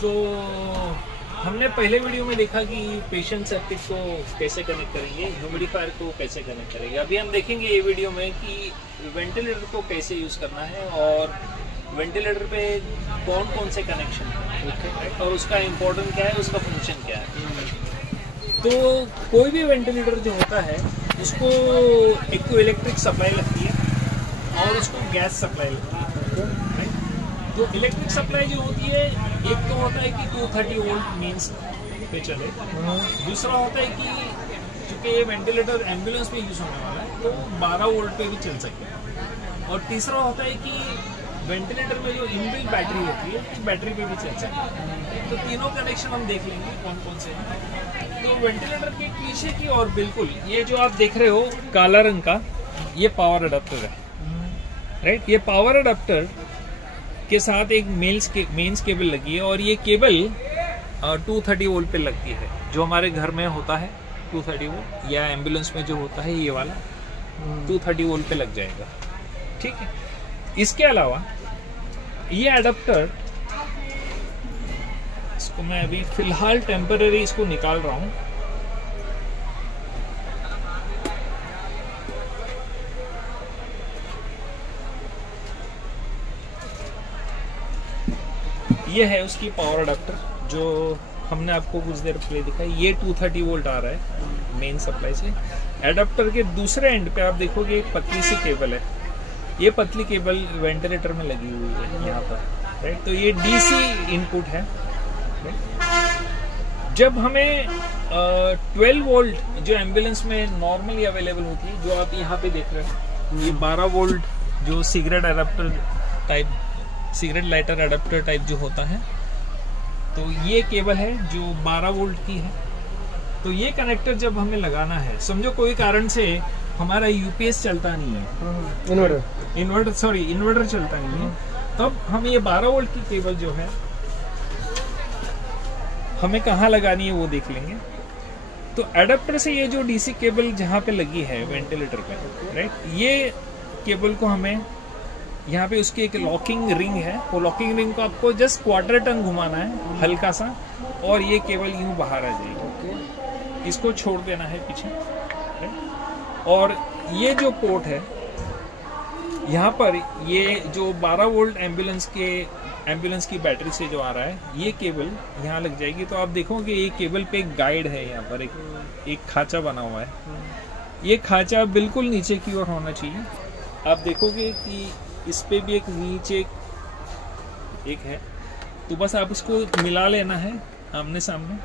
तो हमने पहले वीडियो में देखा कि पेशेंट सेप्टिक को कैसे कनेक्ट करेंगे, ह्यूमिडिफायर को कैसे कनेक्ट करेंगे। अभी हम देखेंगे ये वीडियो में कि वेंटिलेटर को कैसे यूज़ करना है और वेंटिलेटर पे कौन कौन से कनेक्शन है और उसका इम्पोर्टेंट क्या है, उसका फंक्शन क्या है। तो कोई भी वेंटिलेटर जो होता है उसको एक तो इलेक्ट्रिक सप्लाई लगती है और उसको गैस सप्लाई लगती है। तो इलेक्ट्रिक सप्लाई जो होती है, एक तो होता है कि 230 वोल्ट मेंस पे चले, दूसरा होता है कि चूंकि ये वेंटिलेटर एम्बुलेंस में यूज होने वाला है तो 12 वोल्ट पे भी चल सके, और तीसरा होता है कि वेंटिलेटर में जो इनबिल्ट बैटरी होती है उस बैटरी पे भी चल सके। तो तीनों कनेक्शन हम देख लेंगे कौन कौन से हैं। तो वेंटिलेटर के पीछे की और बिल्कुल ये जो आप देख रहे हो काला रंग का, ये पावर अडाप्टर है, राइट। ये पावर अडाप्टर के साथ एक मेंस केबल लगी है और ये केबल 230 वोल्ट पे लगती है, जो हमारे घर में होता है 230 वोल्ट, या एम्बुलेंस में जो होता है ये वाला 230 वोल्ट पे लग जाएगा, ठीक है। इसके अलावा ये अडाप्टर, इसको मैं अभी फिलहाल टेम्पररी इसको निकाल रहा हूं। ये है उसकी पावर अडाप्टर जो हमने आपको कुछ देर पहले दिखा। ये 230 वोल्ट आ रहा है मेन सप्लाई से। एडाप्टर के दूसरे एंड पे आप देखोगे एक पतली सी केबल है। ये पतली केबल वेंटिलेटर में लगी हुई है यहाँ पर, राइट। तो ये डीसी इनपुट है। जब हमें 12 वोल्ट जो एम्बुलेंस में नॉर्मली अवेलेबल होती है, जो आप यहाँ पे देख रहे हो, ये 12 वोल्ट जो cigarette adapter type, cigarette lighter adapter type जो होता है, तो ये केबल है जो 12 वोल्ट की है। तो ये कनेक्टर जब हमें लगाना है, समझो कोई कारण से हमारा यूपीएस चलता नहीं है, इन्वर्टर चलता नहीं है, तब हम ये 12 वोल्ट की केबल जो है हमें कहाँ लगानी है वो देख लेंगे। तो एडाप्टर से ये जो डीसी केबल जहाँ पे लगी है वेंटिलेटर पे, राइट, ये केबल को हमें यहाँ पे उसकी एक लॉकिंग रिंग है, वो लॉकिंग रिंग को आपको जस्ट क्वार्टर टर्न घुमाना है हल्का सा, और ये केबल यूं बाहर आ जाएगी। इसको छोड़ देना है पीछे, राइट। और ये जो पोर्ट है यहाँ पर, ये जो 12 वोल्ट एम्बुलेंस की बैटरी से जो आ रहा है, ये केबल यहाँ लग जाएगी। तो आप देखोगे ये केबल पे एक गाइड है, यहाँ पर एक खांचा बना हुआ है। ये खांचा बिल्कुल नीचे की ओर होना चाहिए। आप देखोगे कि इस पे भी एक नीचे एक है, तो बस आप इसको मिला लेना है आमने सामने,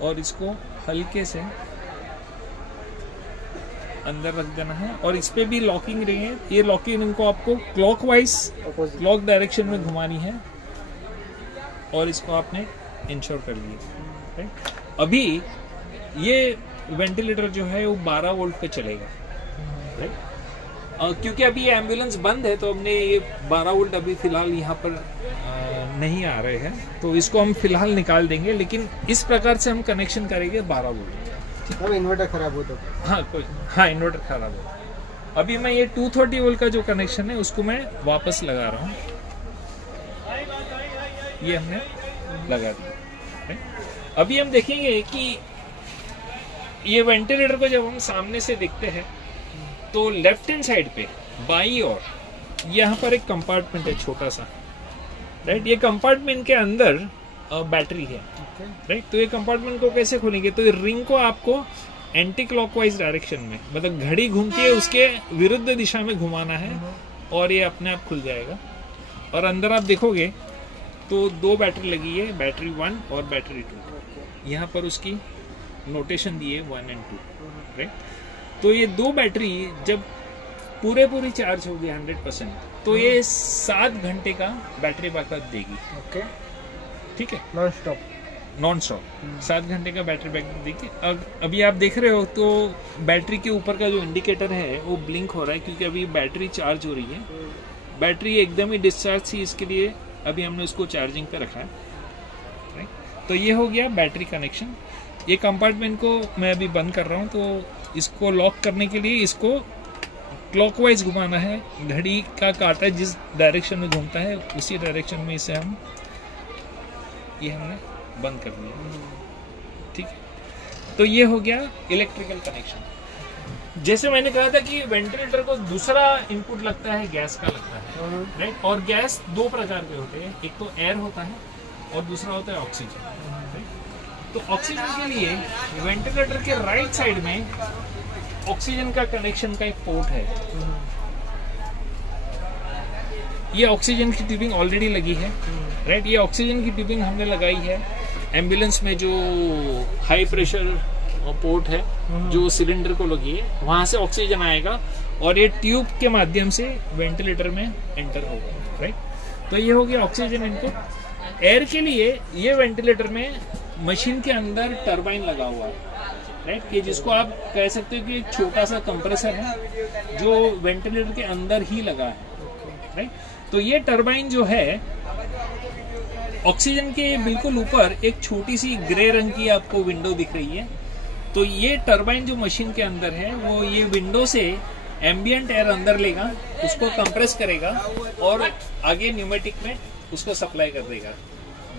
और इसको हल्के से अंदर रख देना है। और इस पे भी लॉकिंग रिंग है। ये लॉकिंग रिंग को आपको क्लॉक डायरेक्शन में घुमानी है, और इसको आपने इंश्योर कर लिया। अभी ये वेंटिलेटर जो है वो 12 वोल्ट पे चलेगा, राइट। क्योंकि अभी ये एम्बुलेंस बंद है, तो हमने ये 12 वोल्ट अभी फिलहाल यहाँ पर नहीं आ रहे हैं, तो इसको हम फिलहाल निकाल देंगे। लेकिन इस प्रकार से हम कनेक्शन करेंगे 12 वोल्ट। इन्वर्टर खराब हो तो हाँ, इन्वर्टर खराब हो। अभी मैं ये 230 वोल्ट का जो कनेक्शन है उसको मैं वापस लगा रहा हूँ। ये हमने लगा दिया। अभी हम देखेंगे कि ये वेंटिलेटर को जब हम सामने से देखते हैं तो लेफ्ट हैंड साइड पे बाई ओर यहाँ पर एक कंपार्टमेंट है छोटा सा, राइट। ये कंपार्टमेंट के अंदर बैटरी है, राइट। तो ये कंपार्टमेंट को कैसे खोलेंगे, तो ये रिंग को आपको एंटी क्लॉकवाइज डायरेक्शन में, मतलब घड़ी घूमती है उसके विरुद्ध दिशा में घुमाना है, और ये अपने आप खुल जाएगा। और अंदर आप देखोगे तो 2 बैटरी लगी है, बैटरी 1 और बैटरी 2। यहाँ पर उसकी नोटेशन दी है 1 और 2, राइट। तो ये 2 बैटरी जब पूरी चार्ज होगी 100%, तो ये 7 घंटे का बैटरी बैकअप देगी, ओके, ठीक है, नॉन स्टॉप 7 घंटे का बैटरी बैकअप देगी। अभी आप देख रहे हो तो बैटरी के ऊपर का जो इंडिकेटर है वो ब्लिंक हो रहा है, क्योंकि अभी बैटरी चार्ज हो रही है। बैटरी एकदम ही डिस्चार्ज थी, इसके लिए अभी हमने उसको चार्जिंग पे रखा है, राइट। तो ये हो गया बैटरी कनेक्शन। ये कंपार्टमेंट को मैं अभी बंद कर रहा हूँ, तो इसको लॉक करने के लिए इसको क्लॉकवाइज घुमाना है। घड़ी का कांटा जिस डायरेक्शन में घूमता है उसी डायरेक्शन में इसे हम ये हमने बंद कर दिया, ठीक है। तो ये हो गया इलेक्ट्रिकल कनेक्शन। जैसे मैंने कहा था कि वेंटिलेटर को दूसरा इनपुट लगता है, गैस का लगता है, राइट। और गैस दो प्रकार के होते हैं, एक तो एयर होता है और दूसरा होता है ऑक्सीजन, राइट। तो ऑक्सीजन के लिए वेंटिलेटर के राइट साइड में ऑक्सीजन का कनेक्शन का एक पोर्ट है। ये ऑक्सीजन की ट्यूबिंग ऑलरेडी लगी है, राइट। ये ऑक्सीजन की ट्यूबिंग हमने लगाई है एम्बुलेंस में, जो हाई प्रेशर पोर्ट है जो सिलेंडर को लगी है, वहां से ऑक्सीजन आएगा और ये ट्यूब के माध्यम से वेंटिलेटर में एंटर होगा, राइट। तो ये हो गया ऑक्सीजन इनपुट। एयर के लिए ये वेंटिलेटर में मशीन के अंदर टरबाइन लगा हुआ है, राइट, कि जिसको आप कह सकते हो कि एक छोटा सा कंप्रेसर है जो वेंटिलेटर के अंदर ही लगा है, राइट। तो ये टरबाइन जो है ऑक्सीजन के बिल्कुल ऊपर एक छोटी सी ग्रे रंग की आपको विंडो दिख रही है। तो ये टरबाइन जो मशीन के अंदर है वो ये विंडो से एम्बिएंट एयर अंदर लेगा, उसको कंप्रेस करेगा और आगे न्यूमेटिक में उसको सप्लाई कर देगा,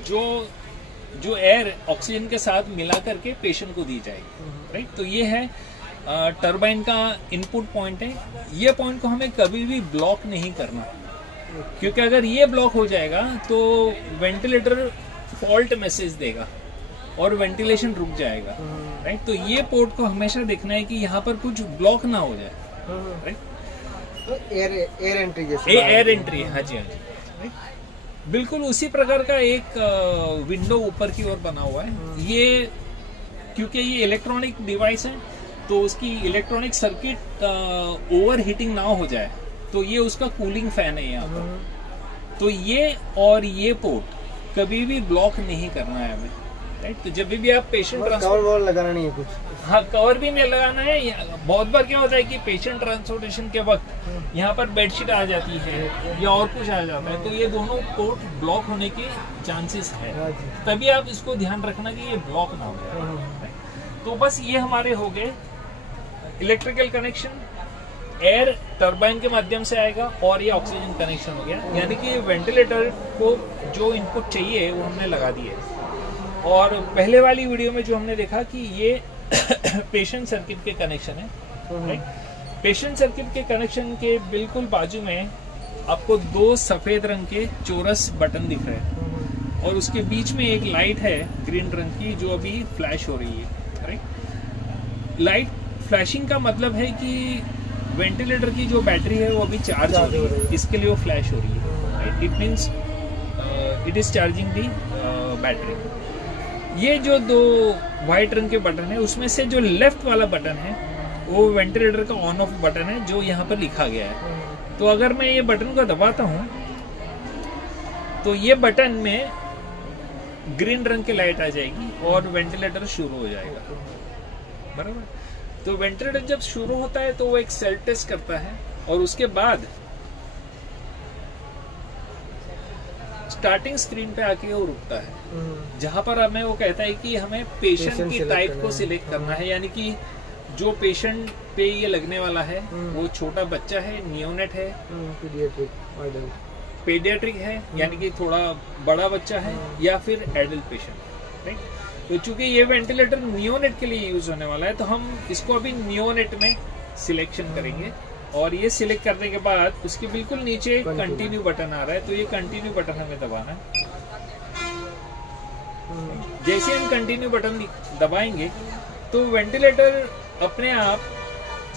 जो एयर ऑक्सीजन के साथ मिला करके पेशेंट को दी जाएगी, राइट। तो ये है टरबाइन का इनपुट पॉइंट है। ये पॉइंट को हमें कभी भी ब्लॉक नहीं करना, क्योंकि अगर ये ब्लॉक हो जाएगा तो वेंटिलेटर फॉल्ट मैसेज देगा और वेंटिलेशन रुक जाएगा, राइट। तो ये पोर्ट को हमेशा देखना है कि यहाँ पर कुछ ब्लॉक ना हो जाए, राइट। तो एयर एंट्री जैसे एयर एंट्री, हाँ जी, हाँ जी, राइट। बिल्कुल उसी प्रकार का एक विंडो ऊपर की ओर बना हुआ है। ये क्योंकि ये इलेक्ट्रॉनिक डिवाइस है तो उसकी इलेक्ट्रॉनिक सर्किट ओवर हीटिंग ना हो जाए, तो ये उसका कूलिंग फैन है यहाँ पर। तो ये और ये पोर्ट कभी भी ब्लॉक नहीं करना है हमें, राइट। तो जब भी आप पेशेंट कवर लगाना नहीं है कुछ, हाँ, कवर भी नहीं लगाना है। बहुत बार क्या होता है कि पेशेंट ट्रांसपोर्टेशन के वक्त यहाँ पर बेडशीट आ जाती है या और कुछ आ जाता है, तो ये दोनों पोर्ट ब्लॉक होने के चांसेस है। तभी आप इसको ध्यान रखना कि ये ब्लॉक ना हो जाए। तो बस ये हमारे हो गए इलेक्ट्रिकल कनेक्शन, एयर टरबाइन के माध्यम से आएगा और ये ऑक्सीजन कनेक्शन हो गया, यानी कि वेंटिलेटर को जो इनपुट चाहिए वो हमने लगा दिए। और पहले वाली वीडियो में जो हमने देखा कि ये पेशेंट सर्किट के कनेक्शन है, राइट। पेशेंट सर्किट के कनेक्शन के बिल्कुल बाजू में आपको दो सफेद रंग के चौरस बटन दिख रहे हैं और उसके बीच में एक लाइट है ग्रीन रंग की जो अभी फ्लैश हो रही है, राइट। लाइट फ्लैशिंग का मतलब है कि वेंटिलेटर की जो बैटरी है वो अभी चार्ज हो रही है, इसके लिए वो फ्लैश हो रही है, right. It means it is charging the battery. ये जो दो व्हाइट रंग के बटन है उसमें से जो लेफ्ट वाला बटन है वो वेंटिलेटर का ऑन ऑफ बटन है जो यहाँ पर लिखा गया है। तो अगर मैं ये बटन को दबाता हूँ तो ये बटन में ग्रीन रंग की लाइट आ जाएगी और वेंटिलेटर शुरू हो जाएगा, बराबर। तो वेंटिलेटर जब शुरू होता है तो वो एक सेल्फ टेस्ट करता है और उसके बाद स्टार्टिंग स्क्रीन पे आके वो रुकता है, जहां पर हमें वो कहता है कि हमें पेशेंट की टाइप को सिलेक्ट करना है, यानी कि जो पेशेंट पे ये लगने वाला है वो छोटा बच्चा है, नियोनेट है, पेडियाट्रिक है यानी कि थोड़ा बड़ा बच्चा है, या फिर एडल्ट पेशेंट, राइट। तो चूंकि ये वेंटिलेटर नियोनेट के लिए यूज होने वाला है तो हम इसको अभी नियोनेट में सिलेक्शन करेंगे और ये सिलेक्ट करने के बाद उसके बिल्कुल नीचे कंटिन्यू बटन आ रहा है, तो ये कंटिन्यू बटन हमें दबाना है। जैसे हम कंटिन्यू बटन दबाएंगे तो वेंटिलेटर अपने आप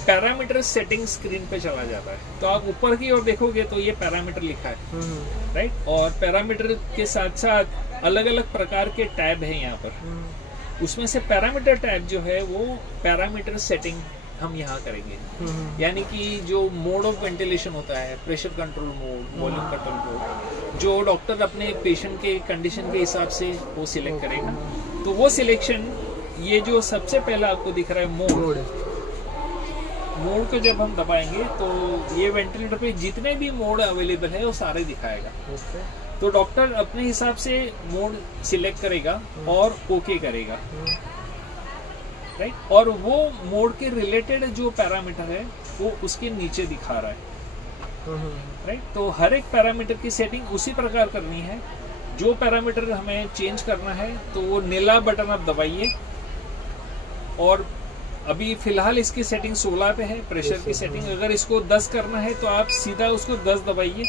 पैरामीटर सेटिंग स्क्रीन पे चला जाता है। तो आप ऊपर की ओर देखोगे तो ये पैरामीटर लिखा है, राइट। और पैरामीटर के साथ साथ अलग अलग प्रकार के टैब है यहाँ पर। उसमें से पैरामीटर टैब जो है वो पैरामीटर सेटिंग हम यहाँ करेंगे, यानी कि जो मोड ऑफ वेंटिलेशन होता है, pressure control mode, volume control mode, जो डॉक्टर अपने पेशेंट के कंडीशन के हिसाब से वो सिलेक्ट करेगा। तो वो सिलेक्शन, ये जो सबसे पहला आपको दिख रहा है मोड को जब हम दबाएंगे तो ये वेंटिलेटर पे जितने भी मोड अवेलेबल है वो सारे दिखाएगा। तो डॉक्टर अपने हिसाब से मोड सिलेक्ट करेगा और ओके करेगा, राइट। और वो मोड के रिलेटेड जो पैरामीटर है वो उसके नीचे दिखा रहा है, राइट। तो हर एक पैरामीटर की सेटिंग उसी प्रकार करनी है जो पैरामीटर हमें चेंज करना है तो वो नीला बटन आप दबाइए, और अभी फिलहाल इसकी सेटिंग 16 पे है प्रेशर की सेटिंग। अगर इसको 10 करना है तो आप सीधा उसको 10 दबाइए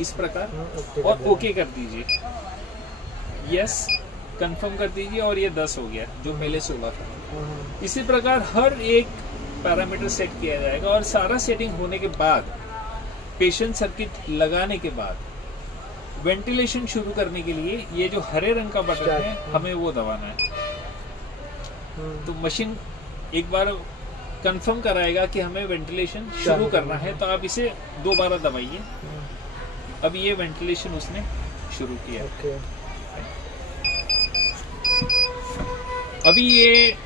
इस प्रकार और ओके कर दीजिए, यस कंफर्म कर दीजिए, और ये 10 हो गया जो पहले 16 था। इसी प्रकार हर एक पैरामीटर सेट किया जाएगा, और सारा सेटिंग होने के बाद पेशेंट सर्किट लगाने के बाद वेंटिलेशन शुरू करने के लिए ये जो हरे रंग का बटन है हमें वो दबाना है। तो मशीन एक बार कंफर्म कराएगा कि हमें वेंटिलेशन शुरू करना है, तो आप इसे दोबारा दबाइए। अब ये वेंटिलेशन उसने शुरू किया। अभी ये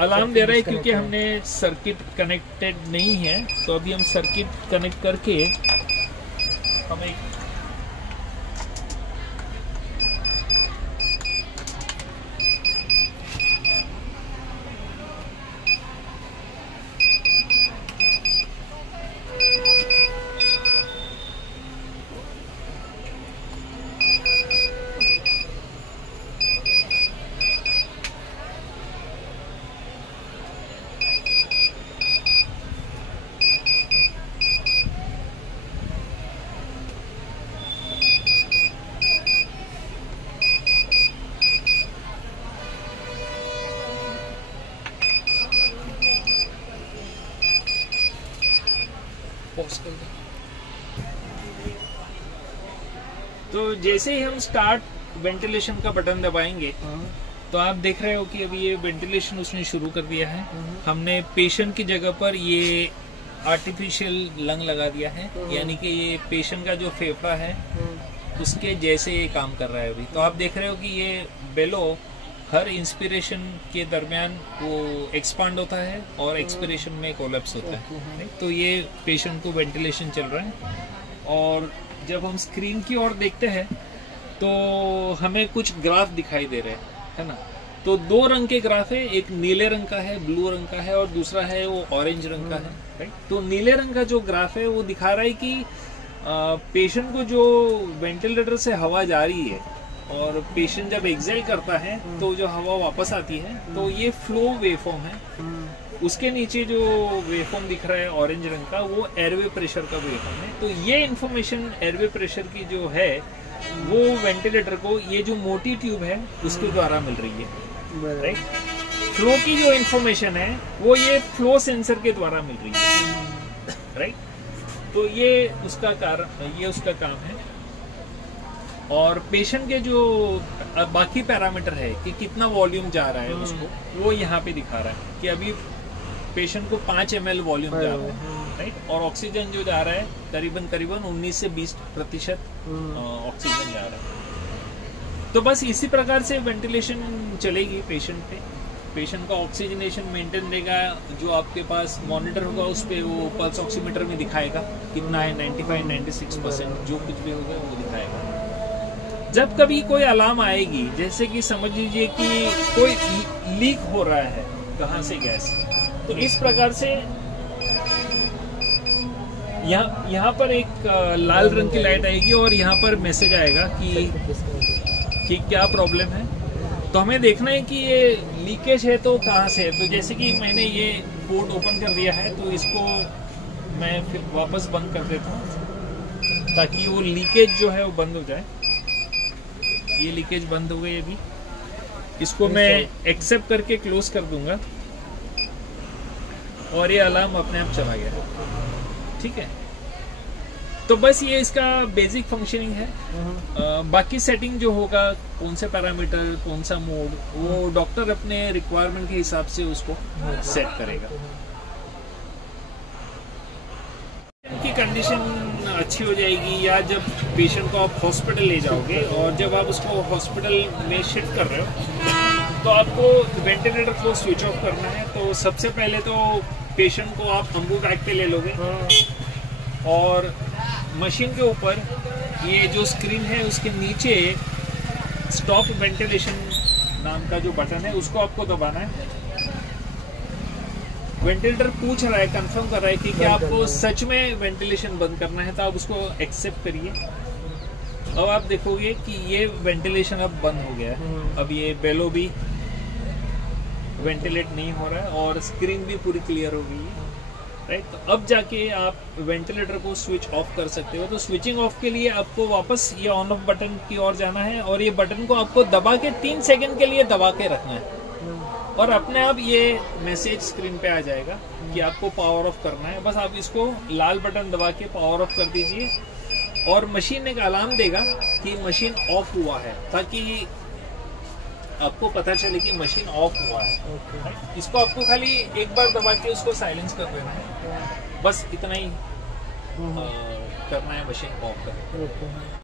अलार्म दे रहा है क्योंकि हमने सर्किट कनेक्टेड नहीं है, तो अभी हम सर्किट कनेक्ट करके हमें पॉज कर दें। तो जैसे ही हम स्टार्ट वेंटिलेशन का बटन दबाएंगे तो आप देख रहे हो कि अभी ये वेंटिलेशन उसने शुरू कर दिया है। हमने पेशेंट की जगह पर ये आर्टिफिशियल लंग लगा दिया है, यानी कि ये पेशेंट का जो फेफड़ा है उसके जैसे ये काम कर रहा है अभी। तो आप देख रहे हो कि ये बेलो हर इंस्पिरेशन के दरमियान वो एक्सपांड होता है और एक्सपिरेशन में कोलैप्स होता है। तो ये पेशेंट को वेंटिलेशन चल रहा है। और जब हम स्क्रीन की ओर देखते हैं तो हमें कुछ ग्राफ दिखाई दे रहे हैं, है ना। तो दो रंग के ग्राफ है, एक नीले रंग का है, ब्लू रंग का है, और दूसरा है वो ऑरेंज रंग का है, राइट। तो नीले रंग का जो ग्राफ है वो दिखा रहा है कि पेशेंट को जो वेंटिलेटर से हवा जा रही है और पेशेंट जब एक्सेल करता है तो जो हवा वापस आती है, तो ये फ्लो वेवफॉर्म है। उसके नीचे जो वेवफॉर्म दिख रहा है ऑरेंज रंग का, वो एयरवे प्रेशर का वेवफॉर्म है। तो ये इंफॉर्मेशन एयरवे प्रेशर की जो है वो वेंटिलेटर को ये जो मोटी ट्यूब है उसके द्वारा मिल रही है, राइट। फ्लो की जो इंफॉर्मेशन है वो ये फ्लो सेंसर के द्वारा मिल रही है, राइट। तो ये उसका काम है। और पेशेंट के जो बाकी पैरामीटर है कि कितना वॉल्यूम जा रहा है उसको, वो यहाँ पे दिखा रहा है कि अभी पेशेंट को 5 ml वॉल्यूम जा रहा है, राइट। और ऑक्सीजन जो जा रहा है करीबन 19 से 20% ऑक्सीजन जा रहा है। तो बस इसी प्रकार से वेंटिलेशन चलेगी पेशेंट पे। पेशेंट का ऑक्सीजनेशन मेंटेन रहेगा। जो आपके पास मॉनिटर होगा उस पे वो पल्स ऑक्सीमीटर में दिखाएगा कितना है, 95-96%, जो कुछ भी होगा वो दिखाएगा। जब कभी कोई अलार्म आएगी, जैसे कि समझ लीजिए कि कोई लीक हो रहा है कहाँ से गैस, तो इस प्रकार से यहाँ पर एक लाल रंग की लाइट आएगी और यहाँ पर मैसेज आएगा कि क्या प्रॉब्लम है। तो हमें देखना है कि ये लीकेज है तो कहाँ से है। तो जैसे कि मैंने ये पोर्ट ओपन कर दिया है, तो इसको मैं फिर वापस बंद कर देता हूँ ताकि वो लीकेज जो है वो बंद हो जाए। ये लीकेज बंद हो गई अभी। इसको मैं एक्सेप्ट करके क्लोज कर दूंगा और ये अलार्म अपने आप चला गया, ठीक है। तो बस ये इसका बेसिक फंक्शनिंग है। बाकी सेटिंग जो होगा, कौन से पैरामीटर, कौन सा मोड, वो डॉक्टर अपने रिक्वायरमेंट के हिसाब से उसको सेट करेगा। की कंडीशन अच्छी हो जाएगी, या जब पेशेंट को आप हॉस्पिटल ले जाओगे और जब आप उसको हॉस्पिटल में शिफ्ट कर रहे हो तो आपको वेंटिलेटर को स्विच ऑफ करना है। तो सबसे पहले तो पेशेंट को आप अम्बू बैग पे ले लोगे और मशीन के ऊपर ये जो स्क्रीन है उसके नीचे स्टॉप वेंटिलेशन नाम का जो बटन है उसको आपको दबाना है। वेंटिलेटर पूछ रहा है, कंफर्म कर रहा है कि क्या आपको सच में वेंटिलेशन बंद करना है, तो आप उसको एक्सेप्ट करिए। अब आप देखोगे कि ये वेंटिलेशन अब बंद हो गया है। अब ये बेलो भी वेंटिलेट नहीं हो रहा है और स्क्रीन भी पूरी क्लियर हो गई है, राइट। तो अब जाके आप वेंटिलेटर को स्विच ऑफ कर सकते हो। तो स्विचिंग ऑफ के लिए आपको वापस ये ऑन ऑफ बटन की ओर जाना है और ये बटन को आपको दबा के 3 सेकंड के लिए दबा के रखना है और अपने आप ये मैसेज स्क्रीन पे आ जाएगा कि आपको पावर ऑफ करना है। बस आप इसको लाल बटन दबा के पावर ऑफ कर दीजिए और मशीन एक अलार्म देगा कि मशीन ऑफ हुआ है, ताकि आपको पता चले कि मशीन ऑफ हुआ है। इसको आपको खाली एक बार दबा के उसको साइलेंस कर देना है, बस इतना ही करना है, मशीन को ऑफ करना है।